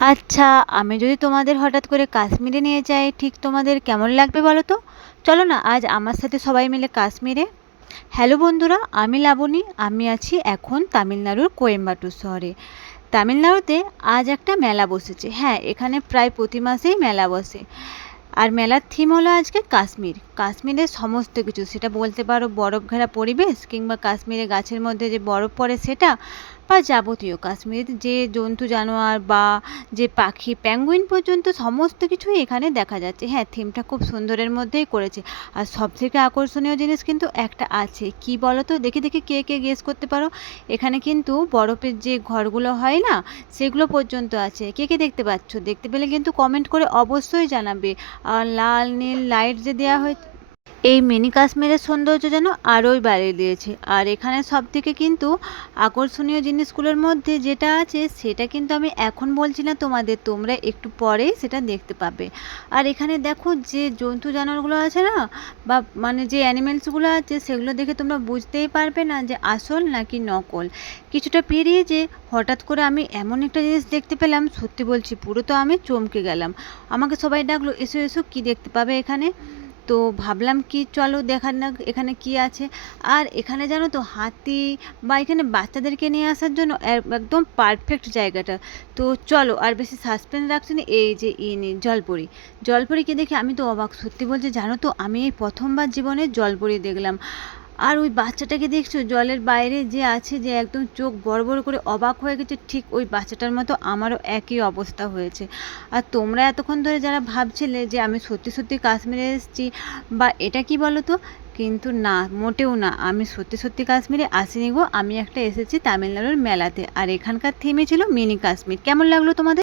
আচ্ছা, আমি যদি তোমাদের হঠাৎ করে কাশ্মীরে নিয়ে যাই, ঠিক তোমাদের কেমন লাগবে বলো তো? চলো না আজ আমার সাথে সবাই মিলে কাশ্মীরে। হ্যালো বন্ধুরা, আমি লাবণী। আমি আছি এখন তামিলনাড়ুর কোয়েম্বাটুর শহরে। তামিলনাড়ুতে আজ একটা মেলা বসেছে। হ্যাঁ, এখানে প্রায় প্রতি মাসেই মেলা বসে। আর মেলার থিম হলো আজকে কাশ্মীর। কাশ্মীরের সমস্ত কিছু, সেটা বলতে পারো বরফ ঘেরা পরিবেশ, কিংবা কাশ্মীরে গাছের মধ্যে যে বরফ পড়ে সেটা, বা যাবতীয় কাশ্মীরের যে জন্তু জানোয়ার বা যে পাখি প্যাঙ্গুইন পর্যন্ত সমস্ত কিছুই এখানে দেখা যাচ্ছে। হ্যাঁ, থিমটা খুব সুন্দরের মধ্যেই করেছে। আর সবথেকে আকর্ষণীয় জিনিস কিন্তু একটা আছে, কি বলো তো? দেখি দেখি কে কে গেস করতে পারো। এখানে কিন্তু বরফের যে ঘরগুলো হয় না, সেগুলো পর্যন্ত আছে। কে কে দেখতে পাচ্ছ? দেখতে পেলে কিন্তু কমেন্ট করে অবশ্যই জানাবে। আর লাল নীল লাইট যে দেওয়া হয়, এই মিনি কাশ্মীরের সৌন্দর্য যেন আরোই বাড়িয়ে দিয়েছে। আর এখানে সব থেকে কিন্তু আকর্ষণীয় জিনিসগুলোর মধ্যে যেটা আছে, সেটা কিন্তু আমি এখন বলছি না তোমাদের, তোমরা একটু পরেই সেটা দেখতে পাবে। আর এখানে দেখো যে জন্তু জানোয়ারগুলো আছে না, বা মানে যে অ্যানিমেলসগুলো আছে, সেগুলো দেখে তোমরা বুঝতেই পারবে না যে আসল নাকি নকল। কিছুটা পেরিয়ে যে হঠাৎ করে আমি এমন একটা জিনিস দেখতে পেলাম, সত্যি বলছি পুরো তো আমি চমকে গেলাম। আমাকে সবাই ডাকলো, এসো এসো, কি দেখতে পাবে এখানে। তো ভাবলাম কি চলো দেখা যাক এখানে কি আছে। আর এখানে জানো তো হাতি, বা এখানে বাচ্চাদেরকে নিয়ে আসার জন্য একদম পারফেক্ট জায়গাটা। তো চলো আর বেশি সাসপেন্স রাখছি না, এই যে ইনি জলপরি। জলপরিকে দেখে আমি তো অবাক, সত্যি বলছি জানো তো, আমি এই প্রথমবার জীবনে জলপরি দেখলাম। আর ওই বাচ্চাটাকে দেখছো জলের বাইরে যে আছে, যে একদম চোখ বড় বড় করে অবাক হয়ে গেছে, ঠিক ওই বাচ্চাটার মতো আমারও একই অবস্থা হয়েছে। আর তোমরা এতক্ষণ ধরে যারা ভাবছিলে যে আমি সত্যি সত্যি কাশ্মীরে এসেছি, বা এটা কি বলো তো, কিন্তু না, মোটেও না, আমি সত্যি সত্যি কাশ্মীরে আসিনি গো। আমি একটা এসেছি তামিলনাড়ুর মেলাতে, আর এখানকার থিমই ছিল মিনি কাশ্মীর। কেমন লাগলো তোমাদের?